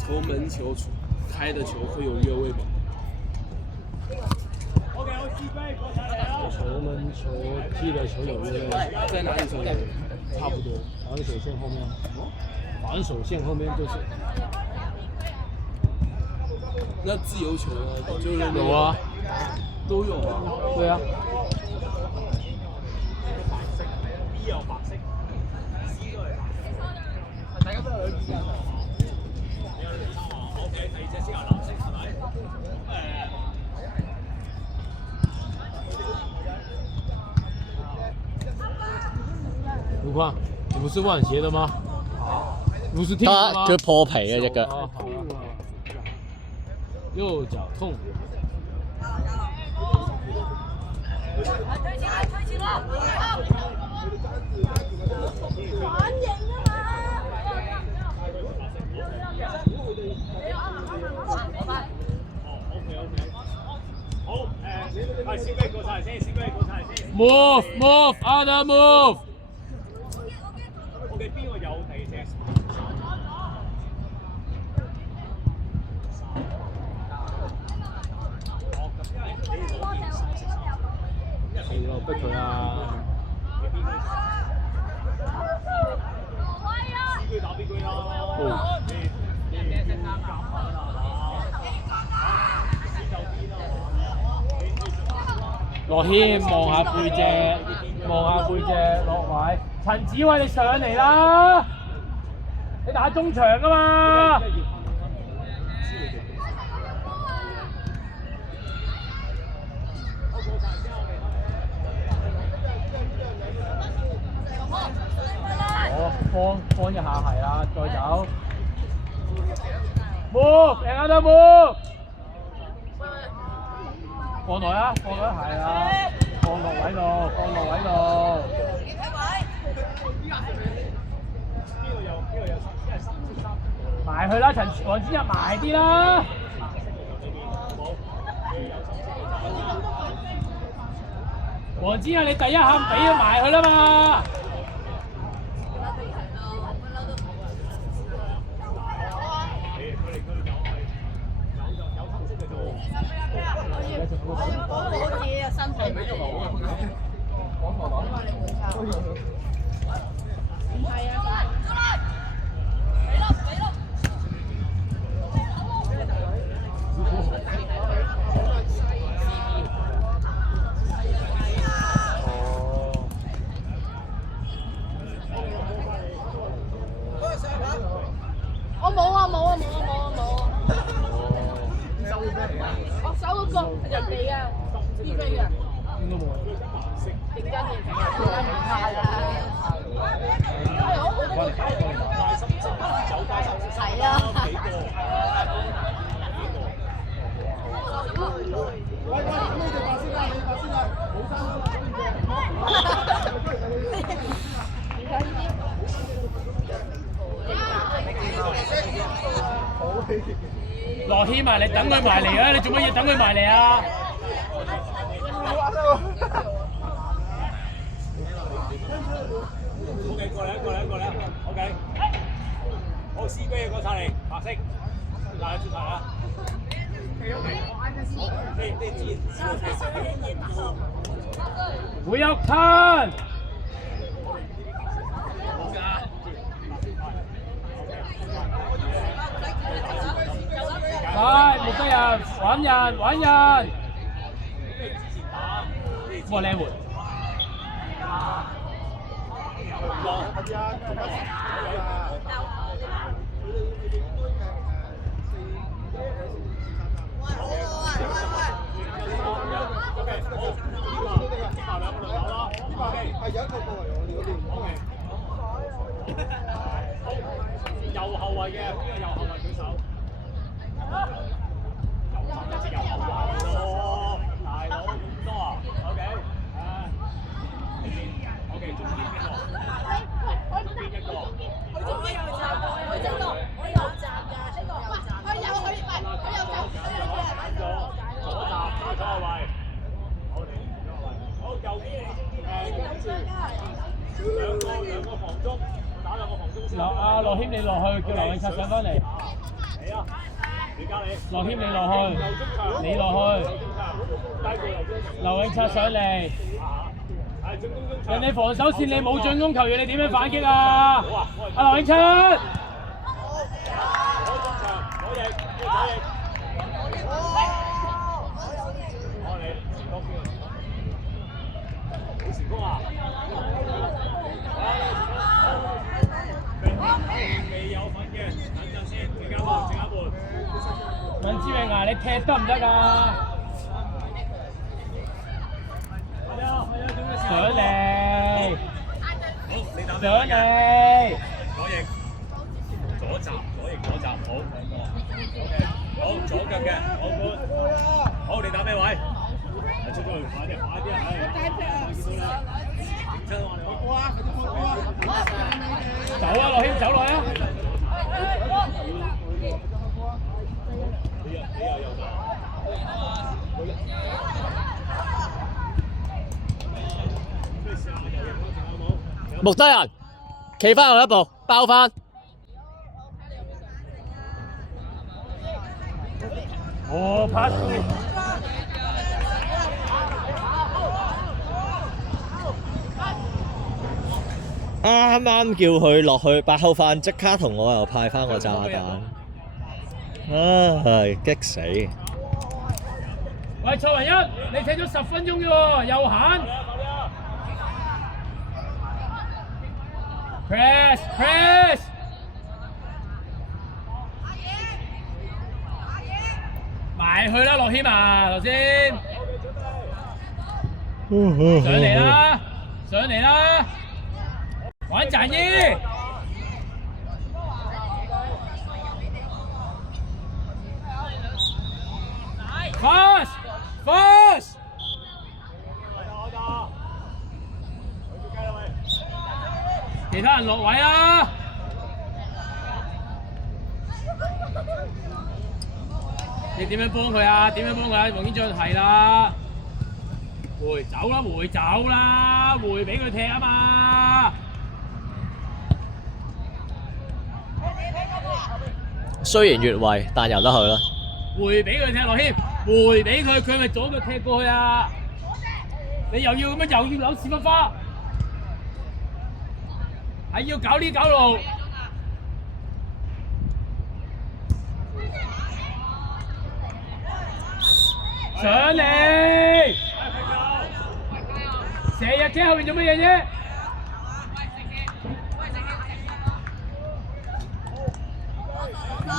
从门球开的球会有越位吗？球门球踢的球有越位，在哪里球的？差不多，防守线后面，防守线后面就是。那自由球呢？就是有啊，都有啊。对啊。大家都有兩件啊。OK， 第二隻先係藍色係咪？卢宽，你不是万鞋的吗？不是踢的吗？佢破皮嘅隻腳。右腳痛。推前啦，推前啦！反應啊嘛！好係小飛過晒先，小飛過晒先。Move, Adam, move。我哋邊個有第二隻？係咯，逼佢啊！邊打邊區啦！樂謙望下背脊，望下背脊落位。陳子偉你上嚟啦！你打中場㗎嘛？放一下係啦，再走。Move， 人家都 move。放落啊，放落係啦，放落位度，放落位度。埋去啦，黃子入埋啲啦。黃子啊，你第一下俾咗埋佢啦嘛。我冇啊！我手嗰個人哋嘅，邊飛嘅？應該冇。認真嘅，唔係啦。係我嗰個係啊。樂謙啊，你等佢埋嚟啊！你做乜嘢等佢埋嚟啊？過嚟 ，OK。好，C 杯過晒嚟，白色，嗱，轉頭啦。不要看。快，冇得人，玩人。哇，靚門。右後衞嘅，邊個右後衞舉手？右後衞咯，大佬咁多啊 ？OK， OK， 中間邊個？中間一個。我有站㗎，佢有站㗎，佢有站。左站，左後衞。好，右邊跟住兩個防中，打兩個防中先。樂謙你落去，叫劉永策上翻嚟。你啊，你加你。樂謙你落去，你落去，劉永策上嚟。係進攻中場。人哋防守線你冇進攻球員，你點樣反擊啊？阿劉永策。攞中場，攞翼，攞翼。我你成功先。好成功啊！未有份嘅，等陣先，陣間換，陣間換。文志榮啊，你踢得唔得㗎？上嚟，上嚟。左翼，左閘，左翼，左閘，好。好，左腳嘅，好盤。好，你打咩位？出咗去，快啲，快啲啊！見到啦，認真話你好。走啊，樂謙走落啊！穆德人，企翻我一步，包翻。哦，pass。啱啱叫佢落去8號飯，即刻同我又派翻個炸彈。唉，激死！喂，蔡雲一，你踢咗10分鐘啫喎，又閒。Press，埋去啦，樂謙啊，頭先。上嚟啦，上嚟啦，玩賺衣。Fast！其他人落位啦！你點樣幫佢啊？點樣幫佢啊？黃堅俊係啦，回走啦，回走啦，回俾佢踢啊嘛！雖然越位，但由得佢啦。回俾佢踢落謙，回俾佢，佢咪左腳踢過去啊！你又要咁樣又要扭屎忽花，係要搞呢搞路。上嚟，成日企後面做乜嘢啫？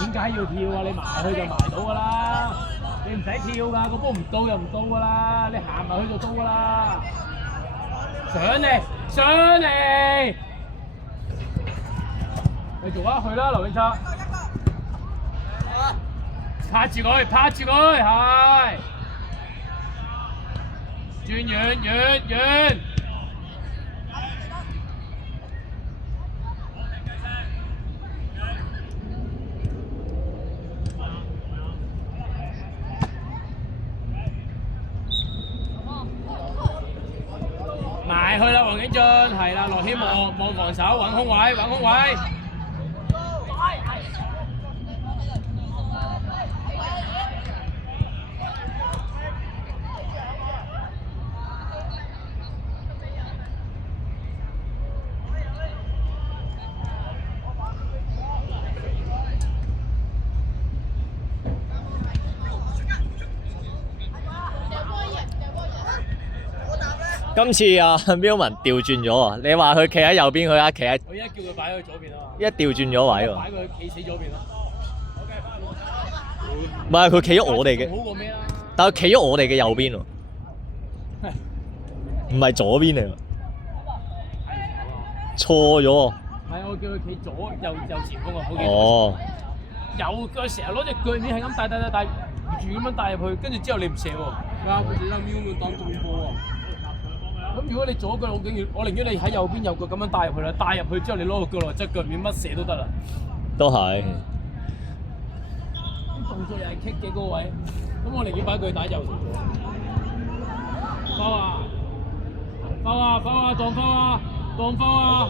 點解要跳啊？你埋去就埋到㗎啦，你唔使跳㗎，個波唔到就唔到㗎啦，你行埋去就到㗎啦。上嚟，上嚟，繼續啊，去啦，劉永策，拍住佢，拍住佢，係，轉遠。埋去啦，黃景俊，係啦，樂謙望防守，揾空位。今次啊，Milman 調轉咗啊！你話佢企喺右邊，佢企喺我而家叫佢擺去左邊啊嘛。一調轉咗位喎。擺佢企死左邊咯。唔係佢企咗我哋嘅，好過咩啦？但係佢企咗我哋嘅右邊喎，唔係左邊嚟喎，錯咗喎。係我叫佢企右前鋒啊，好幾。哦。右腳成日攞隻腳面係咁帶住咁樣帶入去，跟住之後你唔射喎。啱，佢而家瞄佢當中波啊！咁如果你左腳，我寧願你喺右邊右腳咁樣帶入去啦，帶入去之後你攞個腳落側腳面乜射都得啦。都係。啲動作又係棘嘅嗰個位，咁我寧願擺佢打右。foul啊！當foul啊！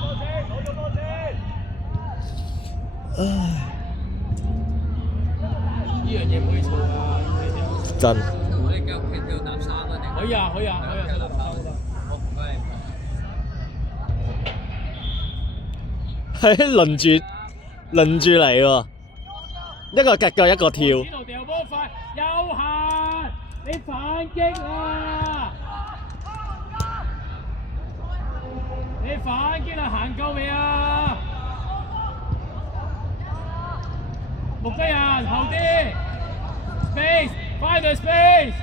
樣嘢唔可以錯啊！真可以啊，可以啊，可以啊，係輪住嚟喎，一個夾腳一個跳。呢度掉波快，有限，你反擊啦！你反擊啦，行夠未啊？木雞人後啲 ，space，find the space。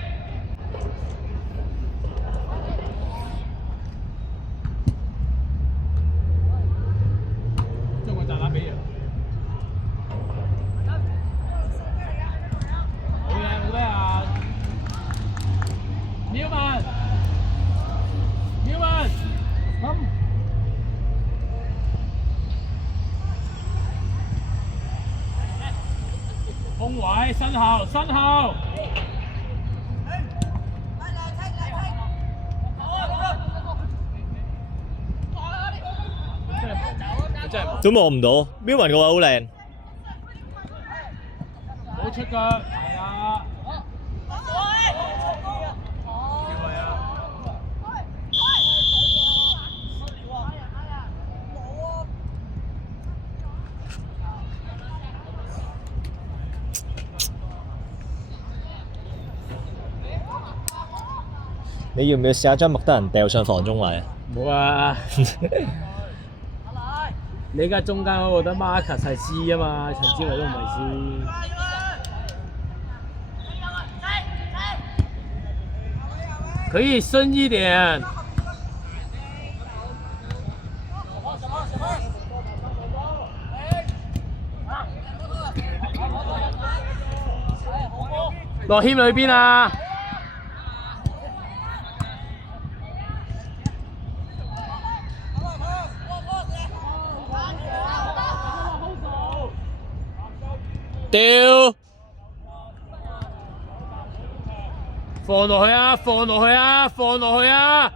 將個炸彈俾人。好嘢，好得啊！秒文，咁。空位，身後，都望唔到，標雲個位好靚。唔好出腳，係啊！你要唔要試下將麥德人掉上防中位啊？冇啊！你而家中間嗰個得 Marcus 係 C 啊嘛，陳志偉都唔係 C。可以深一點。落謙裏邊啊！掉，放落去啊！放落去啊！放落去啊！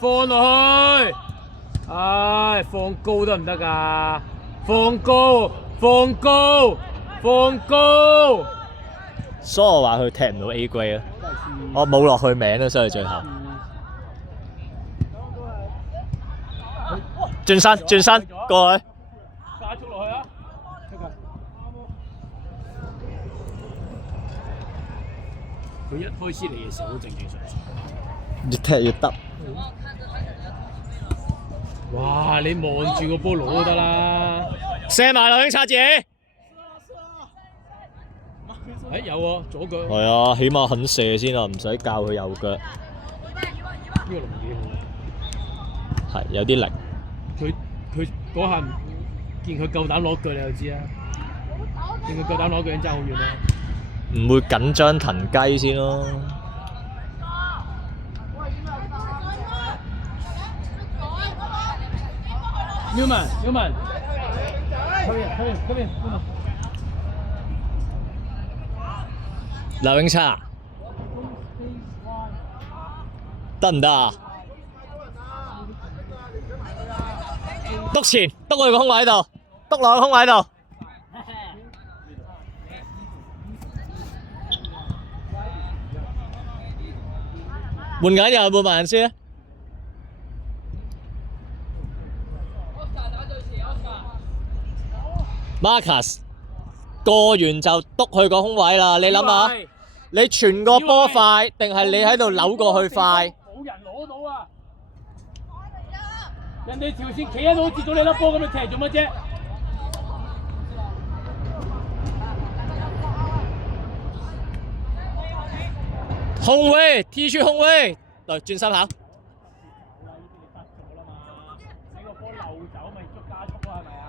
放落去！唉，放高得唔得㗎？放高！放高！放高！所以我話佢踢唔到 A grade 啊，我冇落去名啊，所以最後轉身過去。加速落去啊！佢一開始嚟嘅時候都正常常。越踢越得。哇！你望住個波攞都得啦。射埋劉興擦自己。誒有喎，左腳。係啊，起碼肯射先啊，唔使教佢右腳。呢個龍幾好。係有啲力。佢嗰下見佢夠膽攞腳，你就知啦。見佢夠膽攞腳已經爭好遠啦。唔會緊張騰雞先咯。Newman，劉永差得唔得啊？篤前，篤佢個空位喺度，篤落個空位喺度。換緊又換埋人先啊 ！Marcus 過完就篤去個空位啦，你諗下，你傳個波快定係你喺度扭過去快？冇人攞到啊！人哋條線企喺度接到你粒波咁，你踢做乜啫？控位，踢出控位，嚟轉身跑。你個波漏走咪捉加速咯，係咪啊？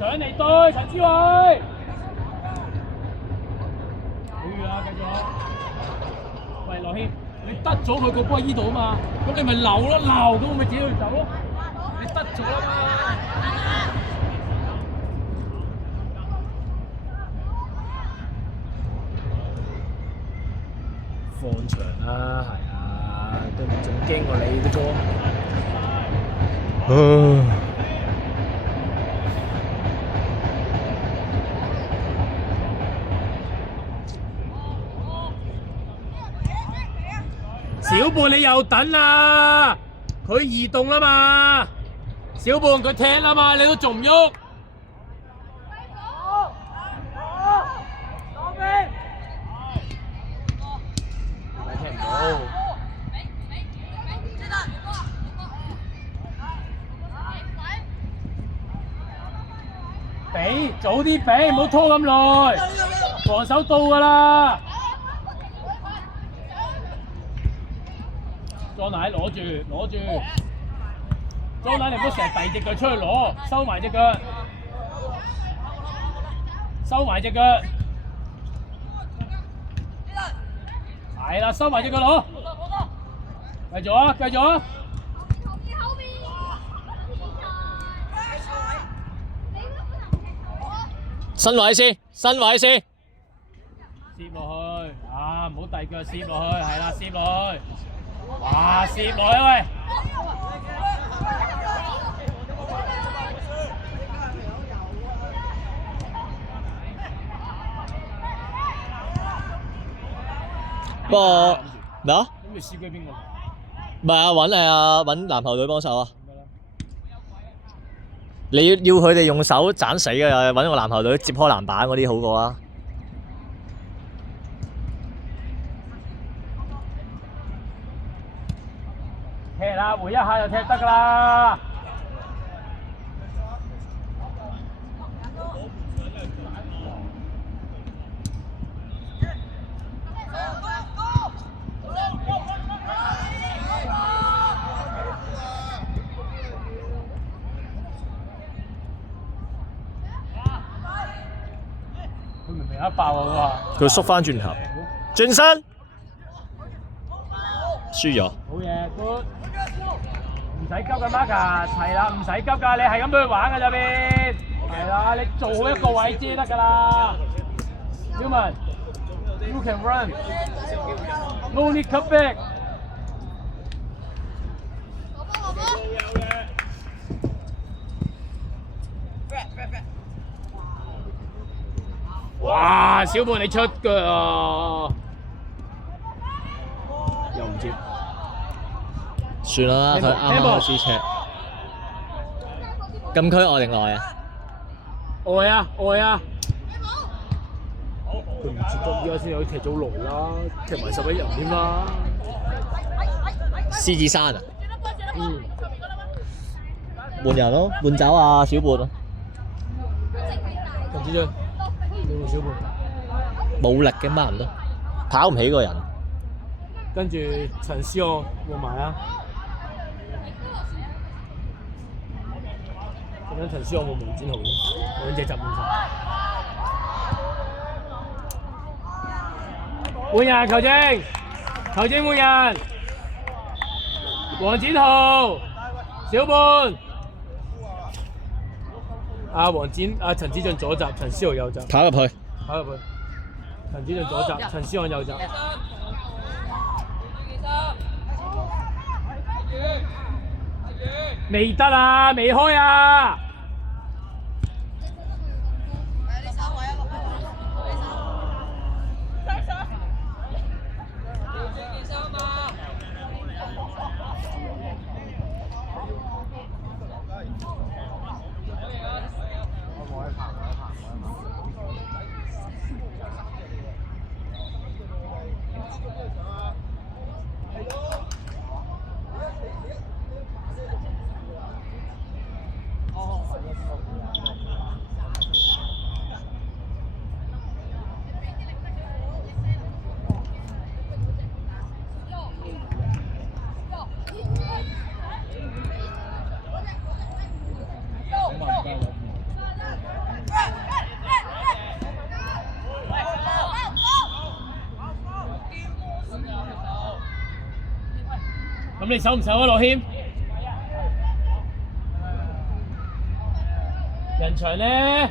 上嚟對陳志偉，好遠啊！繼續。喂，羅謙，你得咗佢個波喺依度啊嘛，咁你咪漏咯，漏咁我咪自己去走咯。你得咗啦嘛。放長啦，係啊，都仲驚過你啲波。胖你又等啦，佢移動啦嘛，小胖佢踢啦嘛，你都仲唔喐？踢唔到。俾早啲俾，唔好拖咁耐，防守到㗎啦。莊奶攞住，莊奶你唔好成日遞隻腳出去攞，收埋隻腳，係啦，收埋隻腳攞，繼續啊！身位先，攝落去，啊唔好遞腳攝落去，係啦，攝落去，哇攝落去喂！不過咩啊？咁你試過邊個？唔係啊，揾籃球隊幫手啊！你要佢哋用手斬死嘅，揾個籃球隊接開籃板嗰啲好過啊！踢啦，回一下就踢得㗎啦！佢明明一爆啊！佢縮翻轉頭，轉身，輸咗。好嘢 ，good！ 唔使急㗎 Marcus， 係啦，唔使急㗎，你係咁俾佢玩㗎咋邊？係啦，你做好一個位遮得㗎啦。Newman，you can run，no need cut back。哇！小胖你出腳啊！又唔接。算啦，佢啱啱開始赤。禁區外定內啊？外啊！佢唔接得，依家先有踢咗耐啦，踢埋11人添啦。獅子山啊？嗯。換人咯，換走啊小胖啊！陳子俊，你換小胖。冇力嘅乜人都跑唔起個人。跟住陳思昂換埋啊！咁樣陳思昂冇明展豪嘅，兩隻集換晒。換人球證換人，黃展豪、小胖。陳子俊左閘，陳思豪右閘。跑入去。陳子俊左閘，陳思昂右閘。未得啊，未開啊！咁你守唔守啊，樂謙？人牆咧，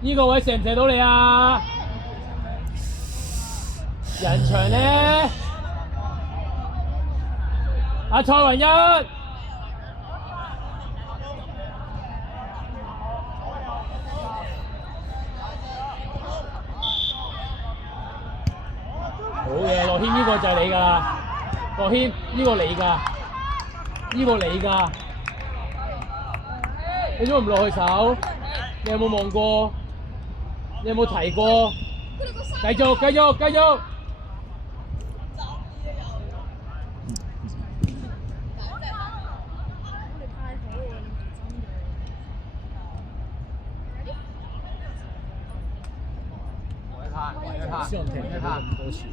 呢個位射唔射到你啊？人牆咧，阿蔡雲一，好嘢，樂謙呢個就係你㗎啦。國謙，呢個你㗎，呢個你㗎，你做乜唔落去手？你有冇望過？你有冇提過？繼續，繼續，繼續。希望停一下咁多次。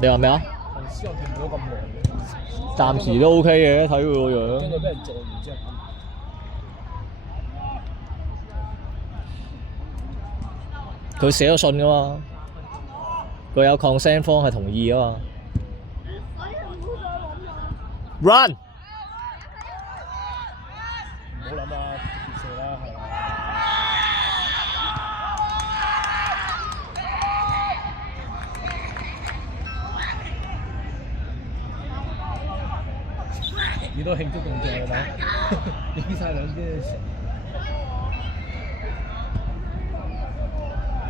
你話咩啊？希望停唔到咁耐。暫時都 OK 嘅，睇佢個樣。跟住俾人撞完之後。佢寫咗信噶嘛，佢有 consent 方係同意噶嘛。Run！ 唔好諗啦，結束啦，係嘛？幾多慶祝動作啊！影晒兩啲。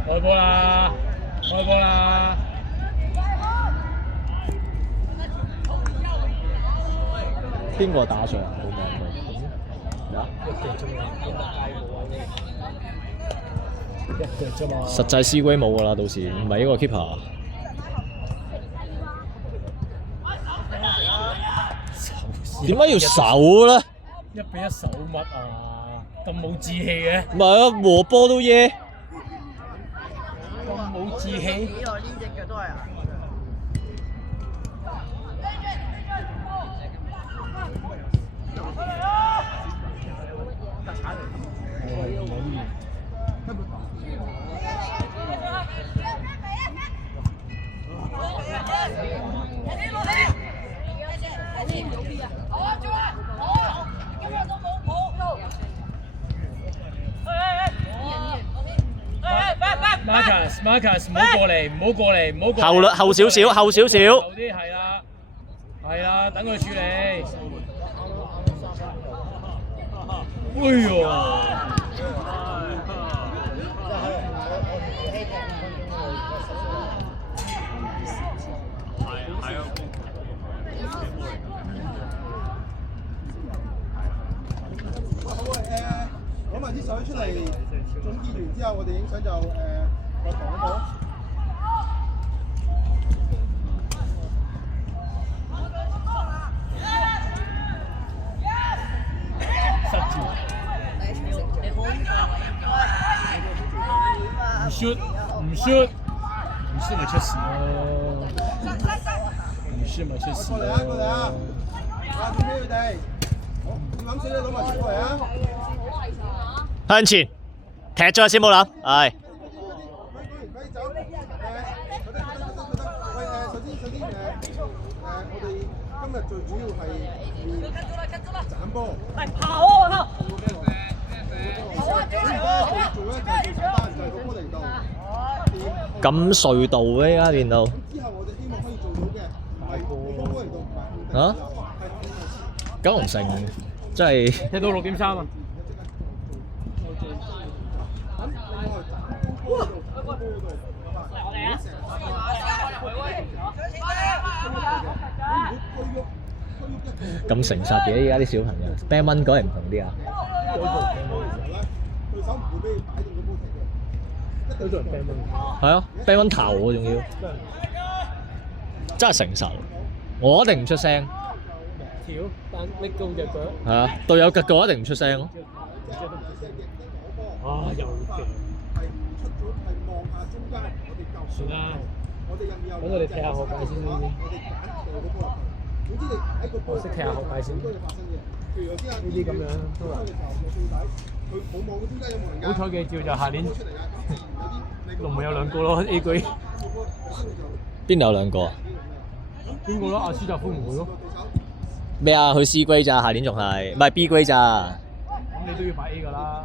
開波啦！開波啦！邊個打上啊？冇望到。一腳啫嘛。實際司龜冇㗎啦，到時唔係呢個 keeper。點解要守咧？1-1守乜啊？咁冇志氣嘅。唔係啊，和波都耶。咁冇志氣。呢隻嘅都係啊。Marcus， 唔好過嚟，唔好過嚟，唔好過嚟。後少少，後少少。後啲係啦，係啦，等佢處理。哎呦！攞埋啲水出嚟，總結完之後，我哋影相就落堂好冇？唔 shoot 咪出事咯，唔 shoot 咪出事咯。過嚟啊！過嚟啊！話俾佢哋，好，要飲水咧攞埋水過嚟啊！向前，踢咗先冇諗，係。可以走。覺得。喂首先我哋今日最主要係斬波。係跑啊！跑。做咧就簡單，就係個波嚟到。咁隧道嘅而家練到。之後我哋希望可以做到嘅，唔係個波嚟到，唔係。啊？九龍城真係踢到6.3啊！咁誠實嘅，而家啲小朋友，band one 嗰係唔同啲啊。對手唔會俾你擺定個波踢嘅，都做人 band one。係啊，band one 頭喎，仲要。真係誠實，我一定唔出聲。條但拎高隻腳。係啊，隊友腳嘅一定唔出聲咯。啊！又勁。算啦，等我哋踢下學界先啦。我識踢下學界先。呢啲咁樣都係。好彩嘅照就下年龍門有2個咯 A 區。邊度有2個啊？邊個咯？阿斯達夫唔會咯。咩啊？佢 C grade 咋，下年仲係，唔係 B grade 咋？咁你都要擺 A 㗎啦。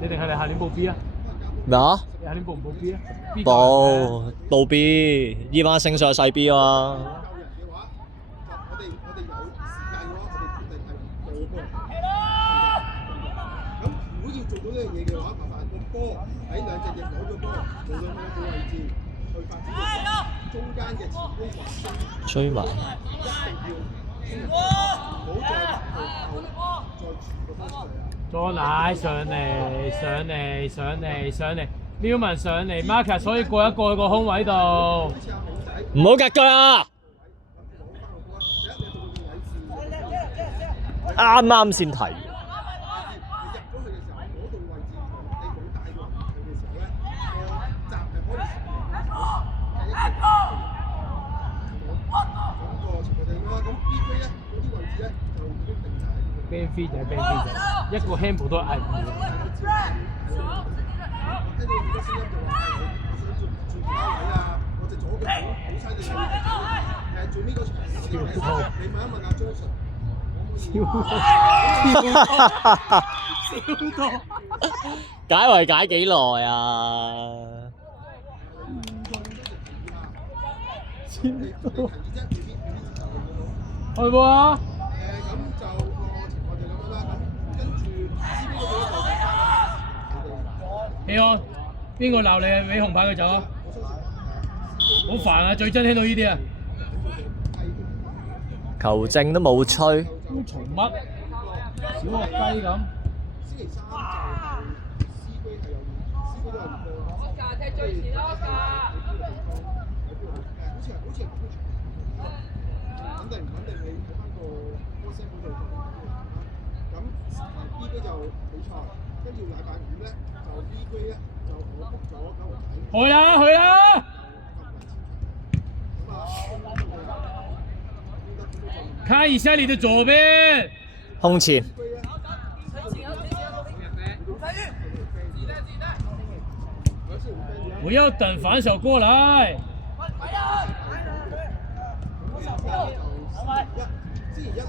你定係你下年報 B 啊？咩啊？你下年報唔報 B 啊？報 B， 依班升上細 B 啊嘛。咁如果要做到呢樣嘢嘅話，麻煩波喺兩隻翼攞咗波，無論佢個位置去發展，中間嘅前鋒環中追埋。一定要唔好再再傳個波出嚟啊！佐奶上嚟，瞄文上嚟 ，Marcus 所以過一過去個空位度。唔好夾腳啊！啱啱先提。邊 free 就係邊 free 就，一個 handball 都嗌唔到。解圍解幾耐啊？係喎。希安，邊個鬧你啊？俾紅牌佢走啊！好煩啊！最憎聽到呢啲啊！球證都冇吹。嘈乜？小學雞咁。肯定唔肯定？你睇翻個波聲嗰度咁B 區就比賽，跟住禮拜五咧就 B 區咧就我 book 咗九號仔。去啦去啦！看一下你的左邊。空前。不要等反手過來。之前一咧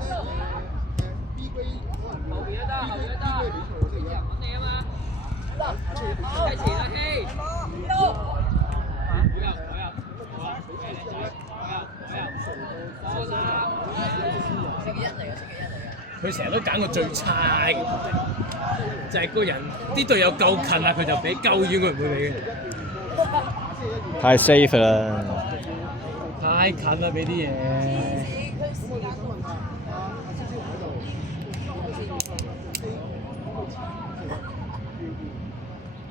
B 區可能會 B 區比賽喎，星期一。佢成日都揀個最差嘅，就係個人啲隊友夠近啦，佢就俾夠遠佢唔會俾嘅。太 safe 啦！太近啦，俾啲嘢。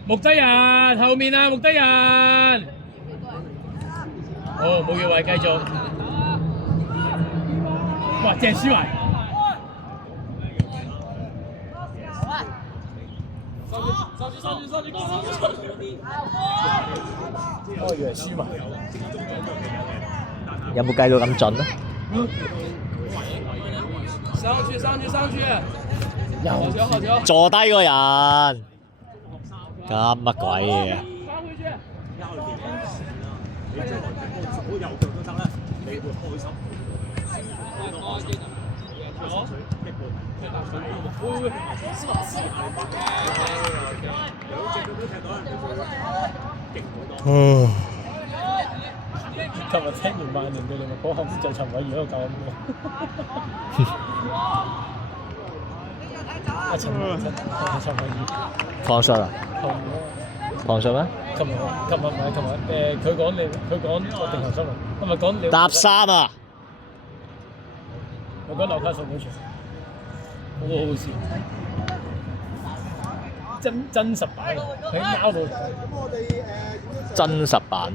穆德人後面啊，穆德人。好，冇嘢位繼續。哇，鄭思維。我以為輸埋。有冇計到咁準啊？上去！好球！坐低個人，咁乜鬼嘢？琴日聽完曼聯對利物浦後面就陳偉業喺度教緊喎。阿陳偉業放出啊？放出咩？琴日唔係佢講我定頭新聞，係咪講搭衫啊？我講紐卡素嗰場，好好笑，真實版，喺貓度。真實版。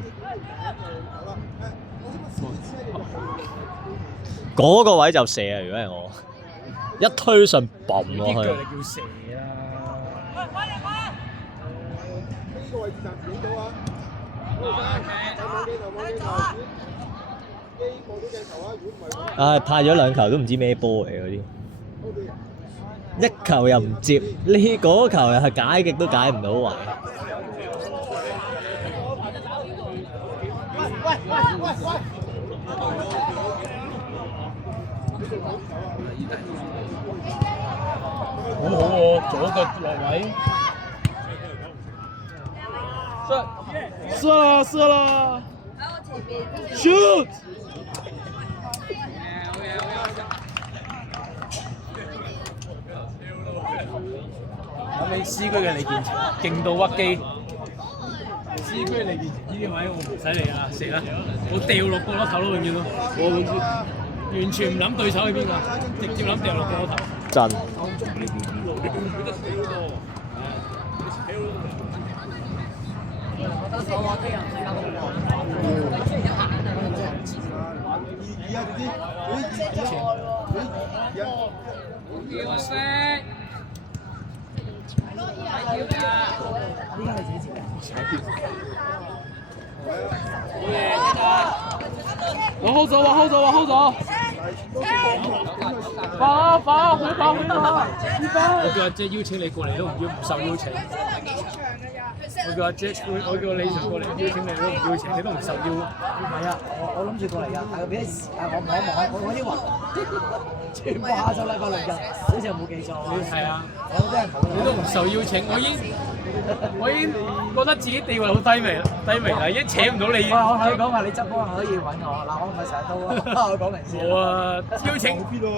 嗰個位就射啊！如果係我，一推上嘣落去。呢腳你叫射啊！呢個位置暫時影到啊！唉，派咗兩球都唔知咩波嚟嗰啲，一球又唔接，呢嗰球又係解極都解唔到位。好好喎，左腳落位。射啦 ！Shoot！ 呢咁你 C 區嘅李健全勁到屈機。C 區李健全呢啲位我唔使理啊，食啦！我掉落角落頭咯，永遠都。我完全唔諗對手喺邊個，直接諗掉落角落頭。真。往後走，往後走，往後走。跑跑，回跑回跑。我叫阿姐邀請你過嚟都唔受邀請。我叫阿姐，我叫李 Sir 過嚟邀請你都唔邀請，你都唔受邀。唔係啊，我諗住過嚟㗎，但係俾啲時間我望一望，我啲雲全部下晝禮拜六日，好似冇記錯。係啊，有啲人冇。你都唔受邀請，我已經覺得自己地位好低微啦，已經請唔到你。我同你講話，你執波可以揾我，嗱我唔係成日都我講明先。冇啊，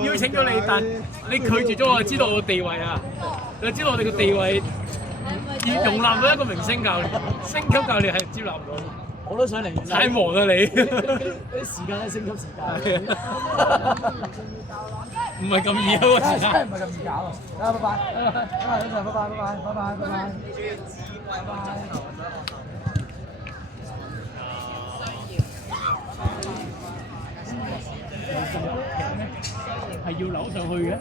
邀請咗你，但你拒絕咗我，就知道我嘅地位啊，你知道我哋嘅地位要容納到一個明星教練，星級教練係接納唔到。我都想嚟。太忙啦你。啲時間咧升級時間。唔係咁易啊個時間。真係唔係咁易搞啊！啊，拜拜，拜拜，拜拜，拜拜，拜拜，拜拜。係要扭上去嘅，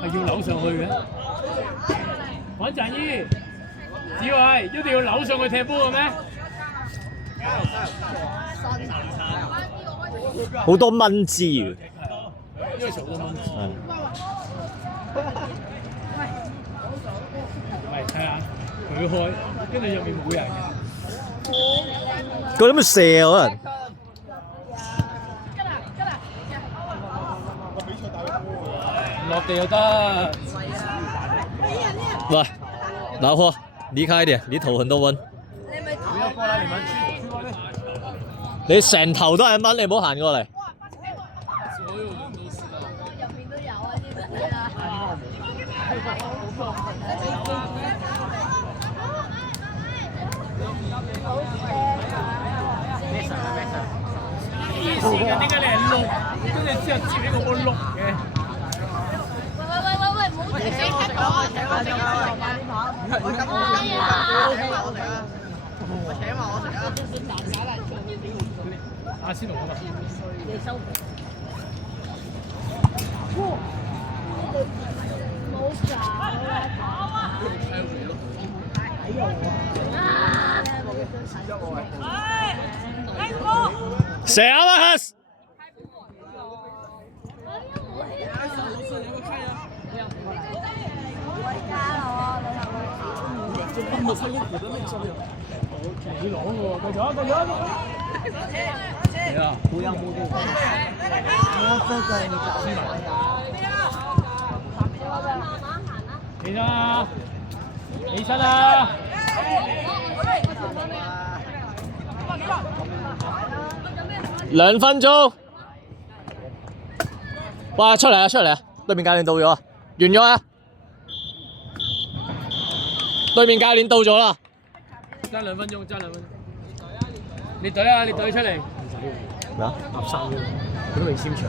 係要扭上去嘅。揾陣依，子偉一定要扭上去踢波嘅咩？好多蚊滋㗎。因為嘈到蚊滋。係睇下佢開，跟住入面冇人嘅。佢諗住射可能。落地就得。喂，老婆，離開一點，你頭很多蚊。你成頭都係蚊，你唔好行過嚟。黐線嘅，點解你係碌？跟住之後接呢個波碌嘅。喂，唔好停我！阿仙奴嗰度。你收皮。冇搞射啊嘛！你攞喎，繼續，係啊，好有冇嘅。起身啊！起身啊！2分鐘。哇！出嚟啊！出嚟啊！對面教練到咗啊！完咗啊！對面教練到咗啦。爭2分鐘，爭2分鐘。你隊啊！你隊出嚟。咩啊？合生嘅，佢都未簽場。